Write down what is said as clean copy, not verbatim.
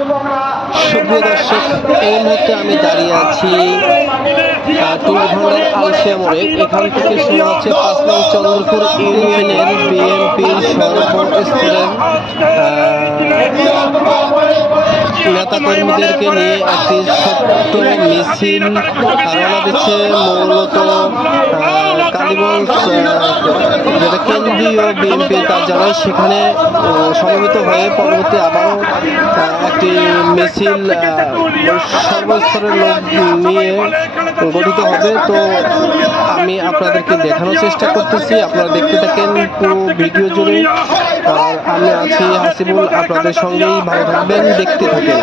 সুপ্রিয় দর্শক, এই মুহূর্তে আমি দাঁড়িয়ে আছি টুলভান্ডার আলসিয়া মোড়ে। এখান থেকে শোনা হচ্ছে 5 নং চন্দ্রপুর ইউনিয়নের বিএনপির সর্বস্তরের নেতাকর্মীদেরকে নিয়ে একটি ছোট্ট মিছিল রওনা দিচ্ছে মূলত কালীগঞ্জ, যেটা কেন্দ্রীয় বিএনপির কার্যালয়, সেখানে সমবেত হয়ে পরবর্তী আবারও একটি মিছিল সর্বস্তরের লোক নিয়ে গঠিত হবে। তো আমি আপনাদেরকে দেখানোর চেষ্টা করতেছি, আপনারা দেখতে থাকেন পুরো ভিডিও জুড়ে। আর আমি আছি হাসিবুল, আপনাদের সঙ্গেই, ভালো থাকবেন, দেখতে থাকেন।